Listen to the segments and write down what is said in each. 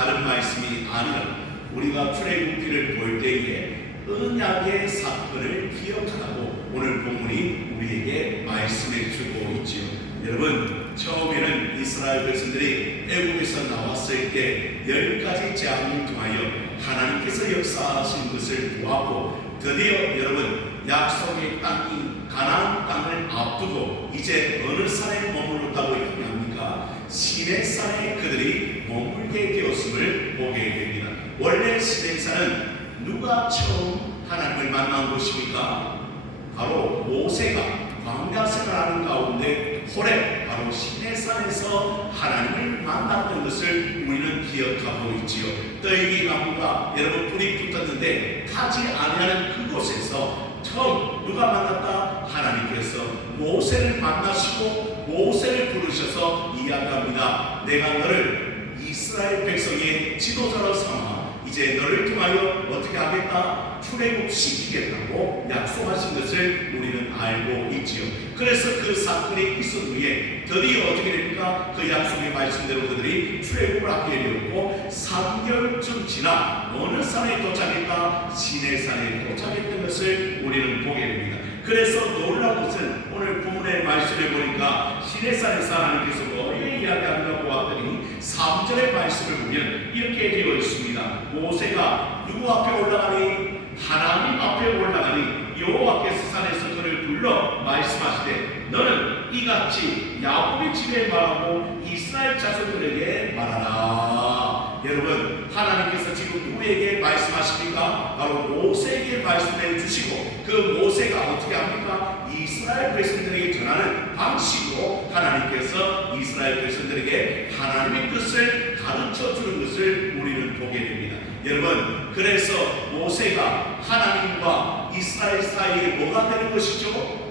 다른 말씀이 아니라 우리가 출애굽기를 볼 때에 언약의 사건을 기억하라고 오늘 본문이 우리에게 말씀해 주고 있지요. 여러분, 처음에는 이스라엘 백성들이 애굽에서 나왔을 때 10가지 재앙을 통하여 하나님께서 역사하신 것을 보았고, 드디어 여러분 약속의 땅이 가나안 땅을 앞두고 이제 어느 산에 머물렀다고 얘기합니까? 시내산에 그들이 머물게 되었음을 보게 됩니다. 원래 시내산은 누가 처음 하나님을 만난 곳입니까? 바로 모세가 광야 생활하는 가운데 호렙, 바로 시내산에서 하나님을 만났던 것을 우리는 기억하고 있지요. 떨기 나무가 여러분 불이 붙었는데 타지 아니하는 그곳에서 처음 누가 만났다? 하나님께서 모세를 만나시고 모세를 부르셔서 이야기합니다. 내가 너를 이스라엘 백성의 지도자로 삼아 이제 너를 통하여 어떻게 하겠다? 출애굽시키겠다고 약속하신 것을 우리는 알고 있지요. 그래서 그 사건이 있은 후에 드디어 어떻게 됩니까? 그 약속의 말씀대로 그들이 출애굽을 하게 되었고 3개월쯤 지나 어느 산에 도착했다? 시내산에 도착했던 것을 우리는 보게 됩니다. 그래서 놀라운 것은 오늘 본문의 말씀을 보니까 시내산에서 하나님께서 뭐에 이야기하려고 하더니 3절의 말씀을 보면 이렇게 되어 있습니다. 모세가 누구 앞에 올라가니? 하나님 앞에 올라가니 여호와께서 산에서 그를 불러 말씀하시되 너는 이같이 야곱의 집에 말하고 이스라엘 자손들에게 말하라. 여러분, 하나님께서 지금 누구에게 말씀하십니까? 바로 모세에게 말씀해 주시고 그 모세가 어떻게 합니까? 이스라엘 백성들에게 전하는 방식으로 하나님께서 이스라엘 백성들에게 하나님의 뜻을 가르쳐 주는 것을 우리는 보게 됩니다. 여러분, 그래서 모세가 하나님과 이스라엘 사이에 뭐가 되는 것이죠?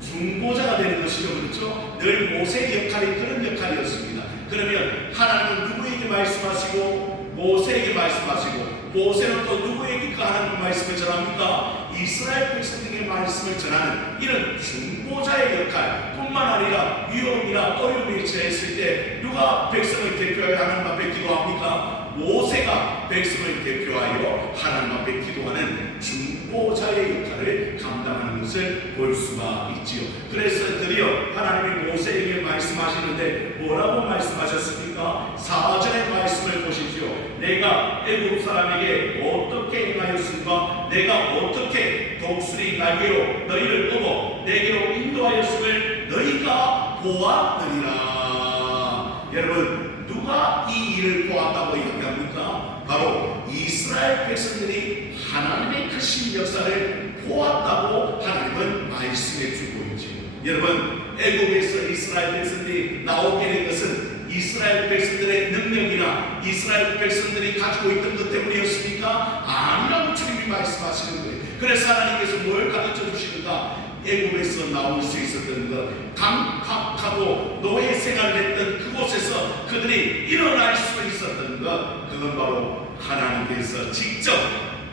중보자가 되는 것이죠. 그렇죠? 늘 모세의 역할이 그런 역할이었습니다. 그러면 하나님은 누구에게 말씀하시고 모세에게 말씀하시고 모세는 또 누구에게 그 하나님의 말씀을 전합니까? 이스라엘 백성에게 말씀을 전하는 이런 중보자의 역할 뿐만 아니라 위험이나 어려움이 처했을 때 누가 백성을 대표하여 하나님 앞에 기도합니까? 모세가 백성을 대표하여 하나님 앞에 기도하는 중보자의 역할을 감당하는 것을 볼 수가 있지요. 그래서 드디어 하나님이 모세에게 말씀하시는데 뭐라고 말씀하셨습니까? 4절의 말씀을 보십시오. 내가 애굽 사람에게 어떻게 행하였습니까? 내가 어떻게 독수리 날개로 너희를 업어 내게로 인도하였음을 너희가 보았느니라. 여러분, 누가 이 일을 보았다고 얘기합니까? 바로 이스라엘 백성들이 하나님의 크신 역사를 보았다고 하나님은 말씀해 주고 있죠. 여러분, 애굽에서 이스라엘 백성들이 나오게 된 것은 이스라엘 백성들의 능력이나 이스라엘 백성들이 가지고 있던 것 때문이었습니까? 아니라고 주님이 말씀하시는 거예요. 그래서 하나님께서 뭘 가르쳐 주시는가? 애굽에서 나올 수 있었던 것, 강팍하고 노예 생활을 했던 그곳에서 그들이 일어날 수 있었던 것, 그건 바로 하나님께서 직접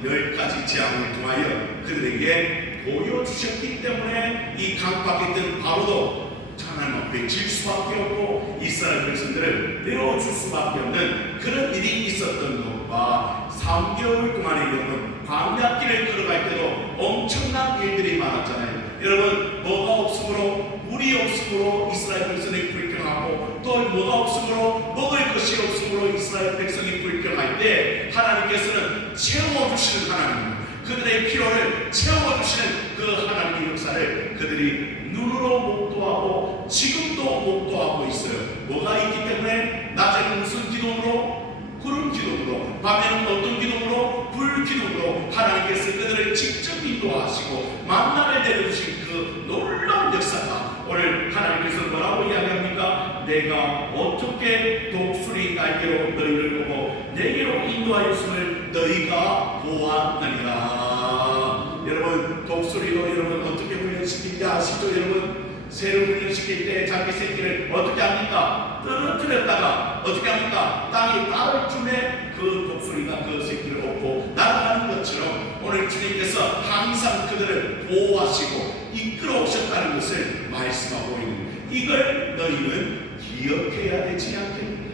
10가지 재앙을 통하여 그들에게 보여주셨기 때문에 이 강팍했던 바로도 하나님 앞에 질 수밖에 없고 이스라엘 백성들을 내어줄 수밖에 없는 그런 일이 있었던 것과 3개월 동안에 여러분 광야길을 걸어갈 때도 엄청난 일들이 많았잖아요. 여러분, 뭐가 없으므로 물이 없으므로 이스라엘 백성이 불평하고 또 뭐가 없으므로 먹을 것이 없으므로 이스라엘 백성이 불평할 때 하나님께서는 채워주시는 하나님, 그들의 필요를 채워주시는 그 하나님의 역사를 그들이 눈으로 목도하고 지금도 목도하고 있어요. 뭐가 있기 때문에 낮에는 무슨 기도로? 구름 기둥으로, 밤에는 어떤 기둥으로? 불 기둥으로 하나님께서 그들을 직접 인도하시고 만나를 내려주신 그 놀라운 역사가 오늘 하나님께서 뭐라고 이야기합니까? 내가 어떻게 독수리 날개로 너희를 보고 내게로 인도하였음을 너희가 보았느니라. 여러분, 독수리로 여러분 어떻게 훈련시킬지 아시죠? 여러분, 새를 훈련시킬 때 자기 새끼를 어떻게 합니까? 떨어뜨렸다가 어떻게 합니까? 땅에 닿을 쯤에 그 독수리가 그 새끼를 업고 날아가는 것처럼 오늘 주님께서 항상 그들을 보호하시고 이끌어 오셨다는 것을 말씀하고 있는 거예요. 이걸 너희는 기억해야 되지 않겠느냐?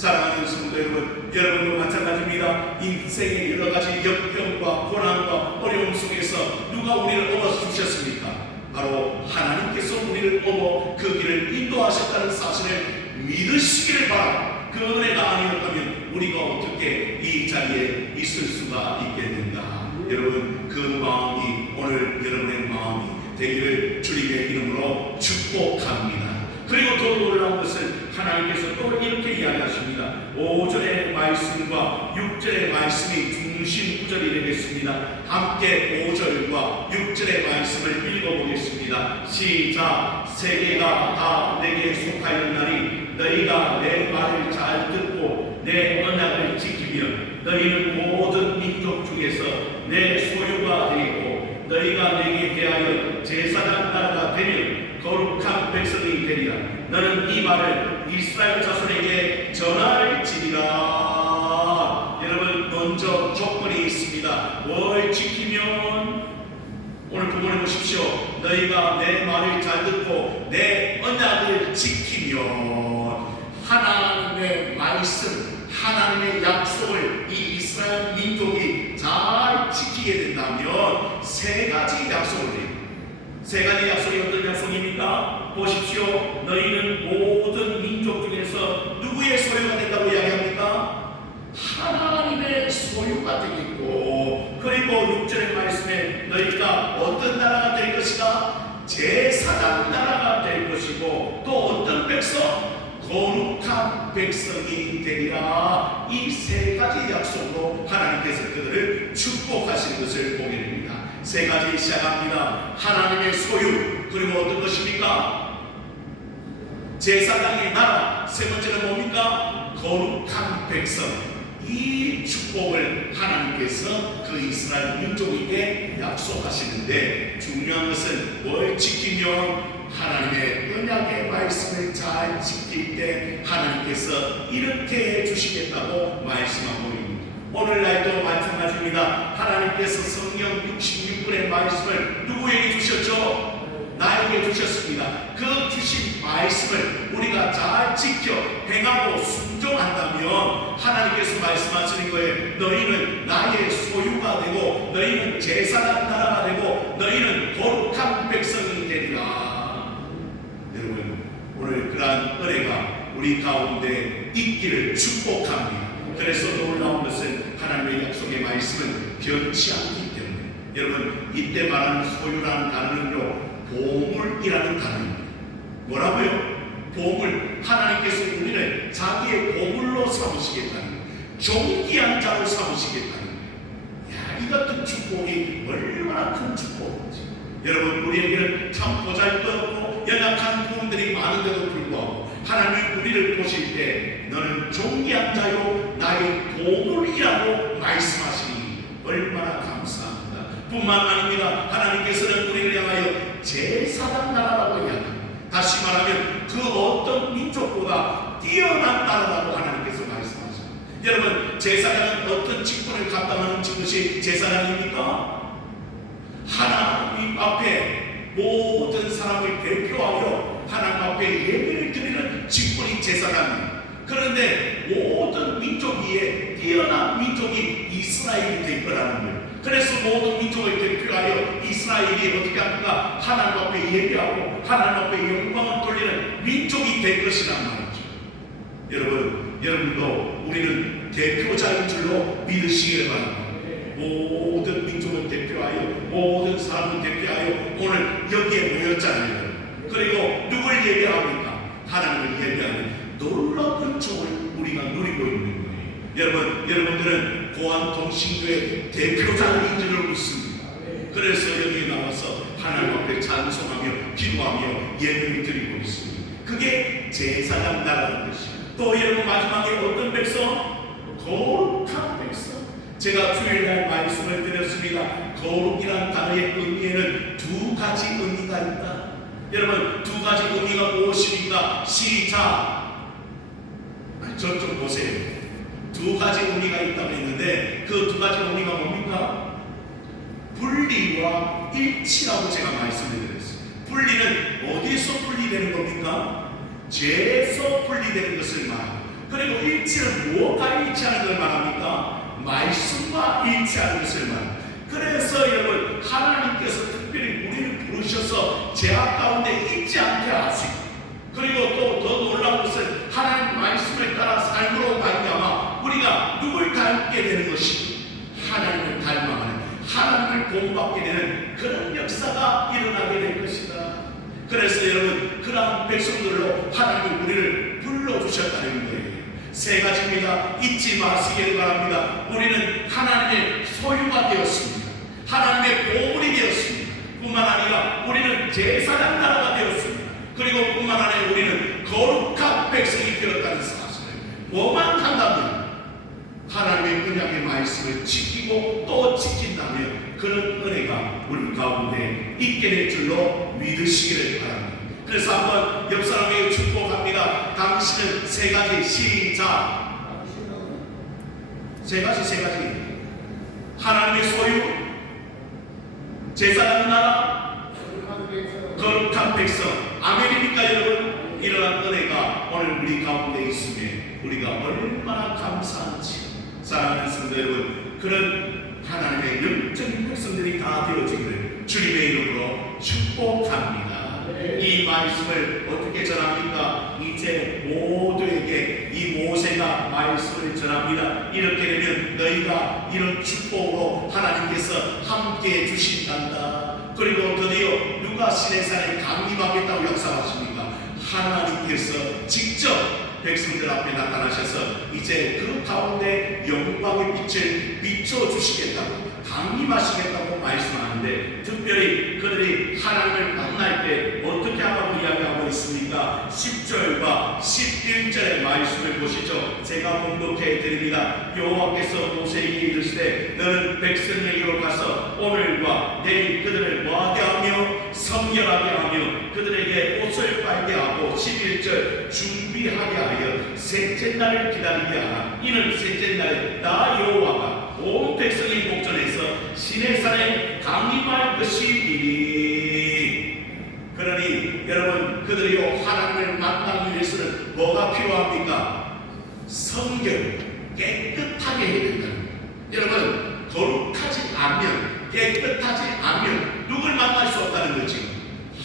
사랑하는 성도 여러분, 여러분도 마찬가지입니다. 인생의 여러 가지 역경과 고난과 어려움 속에서 누가 우리를 업어주셨습니까? 바로 하나님께서 우리를 업어 그 길을 인도하셨다는 사실을 믿으시기를 바랍니다. 그 은혜가 아니었다면 우리가 어떻게 이 자리에 있을 수가 있겠는가? 여러분, 그 마음이 오늘 여러분의 마음이 되기를 주님의 이름으로 축복합니다. 그리고 더 놀라운 것은 하나님께서 또 이렇게 이야기하십니다. 5절의 말씀과 6절의 말씀이 중심 구절이 되겠습니다. 함께 5절과 6절의 말씀을 읽어보겠습니다. 시작. 세계가 다 내게 속하였나니 너희가 내 말을 잘 듣고 내 언약을 지키면 너희는 모든 민족 중에서 내 소유가 되고 너희가 내게 대하여 제사장 나라가 되면 거룩한 백성이 되리라. 너는 이 말을 이스라엘 자손에게 전할지니라. 여러분, 먼저 조건이 있습니다. 뭘 지키면? 오늘 본문에 보십시오. 너희가 내 말을 잘 듣고 내 언약을 지키면, 하나님의 말씀, 하나님의 약속을 이 이스라엘 민족이 잘 지키게 된다면 세 가지 약속을 해요. 세 가지 약속이 어떤 약속입니까? 보십시오. 너희는 모든 민족 중에서 누구의 소유가 된다고 이야기합니까? 하나님의 소유가 되겠고, 그리고 6절의 말씀에 너희가 어떤 나라가 될 것이다? 제사장 나라가 될 것이고, 또 어떤 백성? 거룩한 백성이 되리라. 이 세 가지 약속으로 하나님께서 그들을 축복하신 것을 보게 됩니다. 세 가지 시작합니다. 하나님의 소유, 그리고 어떤 것입니까? 제사장의 나라. 세 번째는 뭡니까? 거룩한 백성. 이 축복을 하나님께서 그 이스라엘 민족에게 약속하시는데, 중요한 것은 뭘 지키면? 하나님의 언약의 말씀을 잘 지킬 때 하나님께서 이렇게 해주시겠다고 말씀하고 있습니다. 오늘날도 마찬가지입니다. 하나님께서 성경 66권의 말씀을 누구에게 주셨죠? 나에게 주셨습니다. 그 주신 말씀을 우리가 잘 지켜 행하고 순종한다면 하나님께서 말씀하시는 거예요. 너희는 나의 소유가 되고 너희는 제사장 나라가 되고 너희는 거룩한 백성이 되리라. 여러분, 오늘 그러한 은혜가 우리 가운데 있기를 축복합니다. 그래서 놀라운 것은 하나님의 약속의 말씀은 변치 않기 때문에, 여러분, 이때 말하는 소유라는 단어는요, 보물이라는 단어입니다. 뭐라고요? 보물. 하나님께서 우리를 자기의 보물로 삼으시겠다는, 존귀한 자로 삼으시겠다는, 야, 이 같은 축복이 얼마나 큰 축복인지. 여러분, 우리에게는 참 보잘것없고 연약한 부분들이 많은데도 불구하고 하나님 우리를 보실 때 너는 존귀한 자요 나의 보물이라고 말씀하시니 얼마나 감사합니다. 뿐만 아닙니다. 하나님께서는 우리를 향하여 제사장 나라라고 이야기합니다. 다시 말하면 그 어떤 민족보다 뛰어난 나라라고 하나님께서 말씀하십니다. 여러분, 제사장은 어떤 직분을 감당하는 것이 제사장입니까? 하나님 앞에 모든 사람을 대표하여 하나님 앞에 예배를 드리는 직분이 제사장입니다. 그런데 모든 민족 위에 뛰어난 민족이 이스라엘이 될 거라는 거예요. 그래서 모든 민족을 대표하여 이스라엘이 어떻게 합니까? 하나님 앞에 예배하고 하나님 앞에 영광을 돌리는 민족이 될 것이란 말이죠. 여러분도 우리는 대표자인 줄로 믿으시길 바랍니다. 모든 민족을 대표하여 모든 사람을 대표하여 오늘 여기에 모였잖아요. 그리고 누굴 예배합니까? 하나님을 예배하는 놀라운 족을 우리가 누리고 있는 거예요. 여러분들은 고안통신교의 대표자인 줄을 믿습니다. 그래서 여기에 나와서 하나님 앞에 찬송하며 기도하며 예배를 드리고 있습니다. 그게 제사장 나라는 것이에요. 또 여러분, 마지막에 어떤 백성? 거룩한 백성. 제가 주일날 말씀을 드렸습니다. 거룩이라는 단어의 의미에는 두 가지 의미가 있다. 여러분, 두 가지 의미가 무엇입니까? 시작. 저쪽 보세요. 두 가지 의미가 있다고 했는데 그 두 가지 의미가 뭡니까? 분리와 일치라고 제가 말씀을 드렸어요. 분리는 어디서 분리되는 겁니까? 죄에서 분리되는 것을 말합니다. 그리고 일치는 무엇과 일치하는 걸 말합니까? 말씀과 일치하는 것을 말합니다. 그래서 여러분, 하나님께서 특별히 우리를 부르셔서 죄악 가운데 있지 않게 하시고, 그리고 또 더 놀라운 것은 하나님 말씀을 따라 삶으로 말미암아 우리가 누굴 닮게 되는 것이고, 하나님을 닮아가는, 하나님을 본받게 되는 그런 역사가 일어나게 될 것이다. 그래서 여러분, 그러한 백성들로 하나님이 우리를 불러주셨다는 거예요. 세 가지입니다. 잊지 마시길 바랍니다. 우리는 하나님의 소유가 되었습니다. 하나님의 보물이 되었습니다. 뿐만 아니라 우리는 제사장 나라가 되었습니다. 그리고 뿐만 아니라 우리는 거룩한 백성이 되었다는 사실을 뭐만 한다면, 하나님의 언약의 말씀을 지키고 또 지킨다면 그런 은혜가 우리 가운데 있게 될 줄로 믿으시기를 바랍니다. 그래서 한번 옆 사람에게 축복합니다. 당신은 세 가지, 시작. 세 가지. 하나님의 소유, 제사장 나라, 거룩한 백성. 아멘입니까 여러분? 이러한 은혜가 오늘 우리 가운데 있음에 우리가 얼마나 감사한지. 사랑하는 성도 여러분, 그런 하나님의 영적인 백성들이 다 되어지기를 주님의 이름으로 축복합니다. 이 말씀을 어떻게 전합니까? 이제 모두에게 이 모세가 말씀을 전합니다. 이렇게 되면 너희가 이런 축복으로 하나님께서 함께 주신단다. 그리고 드디어 누가 시내산에 강림하겠다고 역사하십니까? 하나님께서 직접 백성들 앞에 나타나셔서 이제 그 가운데 영광의 빛을 비춰주시겠다고, 강림하시겠다고 말씀하는데, 특별히 그들이 하나님을 만날 때 어떻게 하라고 이야기하고 있습니까? 10절과 11절의 말씀을 보시죠. 제가 공독해 드립니다. 여호와께서 모세에게 이르시되 너는 백성에게로 가서 오늘과 내일 그들을 뭐하게 하며 성결하게 하며 그들에게 옷을 빨게 하고, 11절 준비하게 하여 셋째 날을 기다리게 하라. 이는 셋째 날에 나 여호와가 온 백성의 목전에서 시내산에 강림할 것이니. 그러니 여러분, 그들이 하나님을 만나기 위해서는 뭐가 필요합니까? 성결, 깨끗하게 해야 된다는 거예요. 여러분, 거룩하지 않으면, 깨끗하지 않으면 누굴 만날 수 없다는 거지.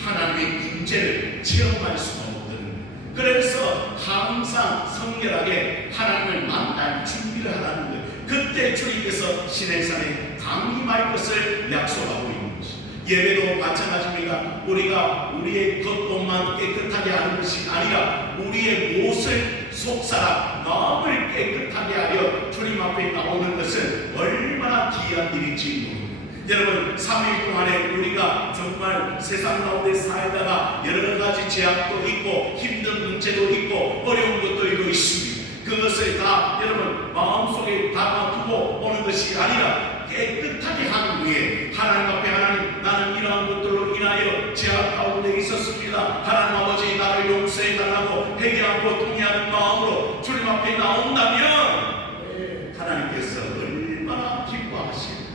하나님의 임재를 체험할 수가 없다는 거예요. 그래서 항상 성결하게 하나님을 만날 준비를 하라는 거예요. 그때 주님께서 시내산에 강림할 것을 약속하고 있는 것이. 예배도 마찬가지입니다. 우리가 우리의 겉옷만 깨끗하게 하는 것이 아니라 우리의 옷을, 속사람, 마음을 깨끗하게 하여 주님 앞에 나오는 것은 얼마나 귀한 일인지 모릅니다. 여러분, 3일 동안에 우리가 정말 세상 가운데 살다가 여러 가지 제약도 있고 힘든 문제도 있고 어려운 것도 있습니다. 그것을 다 여러분 마음속에 담아두고 오는 것이 아니라 깨끗하게 한 후에 하나님 앞에, 하나님, 나는 이러한 것들로 인하여 제약 가운데 있었습니다. 하나님 아버지, 나를 용서해 달라고 회개하고 동의하는 마음으로 주님 앞에 나온다면 하나님께서 얼마나 기뻐하시고.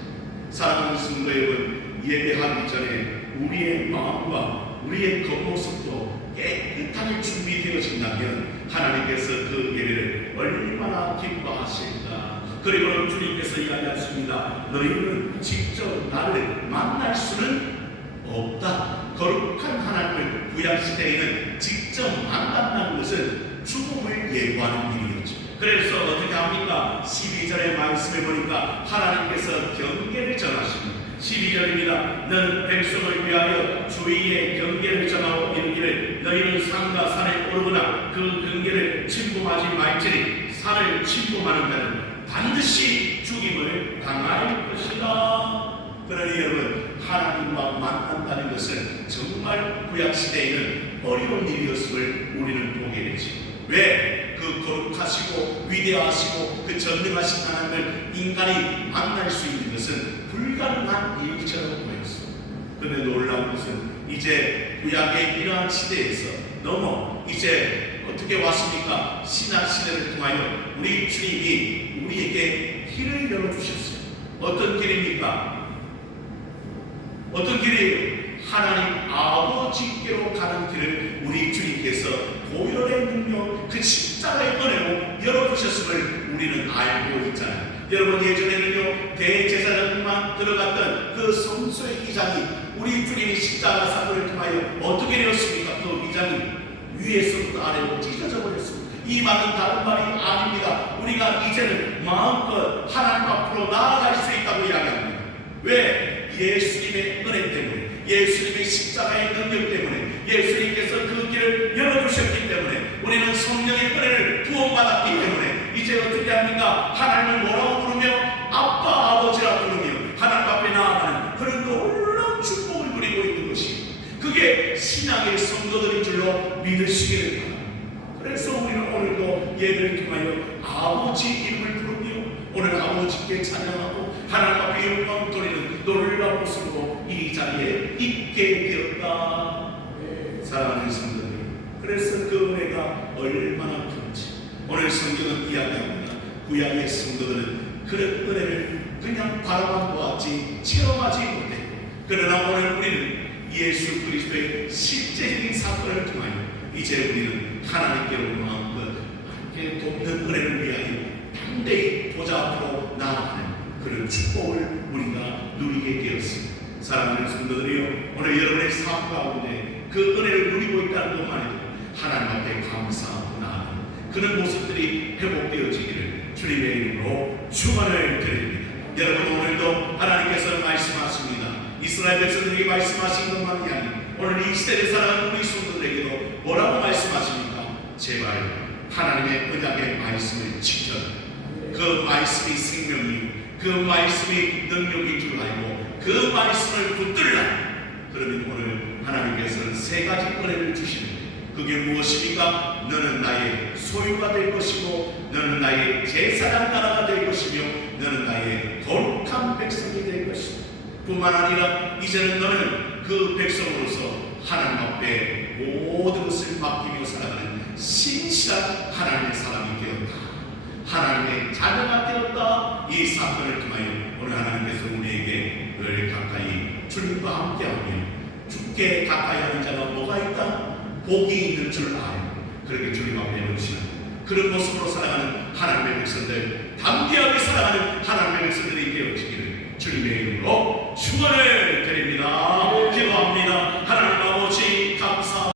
사랑하는 성도 여러분, 예배하기 전에 우리의 마음과 우리의 겉모습도 깨끗하게 준비되어진다면 하나님께서 그 예배를 얼마나 기뻐하실까. 그리고 주님께서 이야기하십니다. 너희는 직접 나를 만날 수는 없다. 거룩한 하나님을 구약시대에는 직접 만난다는 것은 죽음을 예고하는 일이었죠. 그래서 어떻게 합니까? 12절의 말씀에 보니까 하나님께서 경계를 전하십니다. 12절입니다. 너는 백성을 위하여 주위에 경계를 전하고 이르기를 너희는 산과 산에 오르거나 그 경계를 침범하지 말지니 산을 침범하는 자는 반드시 죽임을 당할 것이다. 그러니 여러분, 하나님과 만난다는 것은 정말 구약시대에는 어려운 일이었음을 우리는 보게 되지. 왜? 그 거룩하시고 위대하시고 그 전능하신 하나님을 인간이 만날 수 있는 것은 불가능한 일처럼 보였습니다. 그런데 놀라운 것은 이제 구약의 이러한 시대에서 넘어 이제 어떻게 왔습니까? 신약 시대를 통하여 우리 주님이 우리에게 길을 열어주셨어요. 어떤 길입니까? 어떤 길이에요? 하나님 아버지께로 가는 길을 우리 주님께서 보혈의 능력, 그 십자가의 은혜로 열어주셨음을 우리는 알고 있잖아요. 여러분, 예전에는요, 대제사장만 들어갔던 그 성소의 휘장이 우리 주님이 십자가 사건을 통하여 어떻게 되었습니까? 그 휘장이 위에서부터 아래로 찢어져 버렸습니다. 이 말은 다른 말이 아닙니다. 우리가 이제는 마음껏 하나님 앞으로 나아갈 수 있다고 이야기합니다. 왜? 예수님의 은혜 때문에, 예수님의 십자가의 능력 때문에, 예수님께서 그 길을 열어주셨기 때문에, 우리는 성령의 은혜를 부어받았기 때문에 이제 어떻게 합니까? 하나님을 뭐라고 부르며? 아빠, 아버지라 부르며 하나님 앞에 나아가는 그런 놀라운 축복을 누리고 있는 것이, 그게 신앙의 성도들인 줄로 믿으시기를 바랍니다. 그래서 우리는 오늘도 예배를 통하여 아버지 이름을 부르며 오늘 아버지께 찬양하고 하나님 앞에 영광 돌리는 놀라운 모습으로 이 자리에 있게 되었다. 사랑하는 성도들, 그래서 그 은혜가 얼마나 큰지 오늘 성경은 이야기합니다. 구약의 성도들은 그런 은혜를 그냥 바라만 보았지 체험하지 못했고, 그러나 오늘 우리는 예수 그리스도의 실제적인 사건을 통하여 이제 우리는 하나님께로 마음껏 함께 돕는 은혜를 위하여 당대히 보좌 앞으로 나아가는 그런 축복을 우리가 누리게 되었습니다. 사랑하는 성도들이요, 오늘 여러분의 삶 가운데 그 은혜를 누리고 있다는 것만 해도 하나님 앞에 감사하고 나아가는 그런 모습들이 회복되어지기를 주님의 이름으로 축원을 드립니다. 여러분, 오늘도 하나님께서 말씀하십니다. 이스라엘 백성들에게 말씀하신 것만이 아니고 오늘 이 시대를 살아가는 우리 성도들에게도 뭐라고 말씀하십니까? 제발 하나님의 언약의 말씀을 지켜라. 그 말씀이 생명이요, 그 말씀이 능력인 줄 알고 그 말씀을 붙들라. 그러면 오늘 하나님께서는 세 가지 은혜를 주시는데, 그게 무엇입니까? 너는 나의 소유가 될 것이고, 너는 나의 제사장 나라가 될 것이며, 너는 나의 거룩한 백성이 될 것이다. 뿐만 아니라 이제는 너는 그 백성으로서 하나님 앞에 모든 것을 맡기며 살아가는 신실한 하나님의 사람이 되었다. 하나님의 자녀가 되었다. 이 사건을 통하여 오늘 하나님께서 우리에게 늘 가까이 주님과 함께하며, 주께 가까이 하는 자가 뭐가 있다? 복이 있는 줄 알고 그렇게 주님 앞에 놓치는 그런 모습으로 살아가는 하나님의 백성들, 담대하게 살아가는 하나님의 백성들이 되어지기를 주님의 이름으로 축원을 드립니다.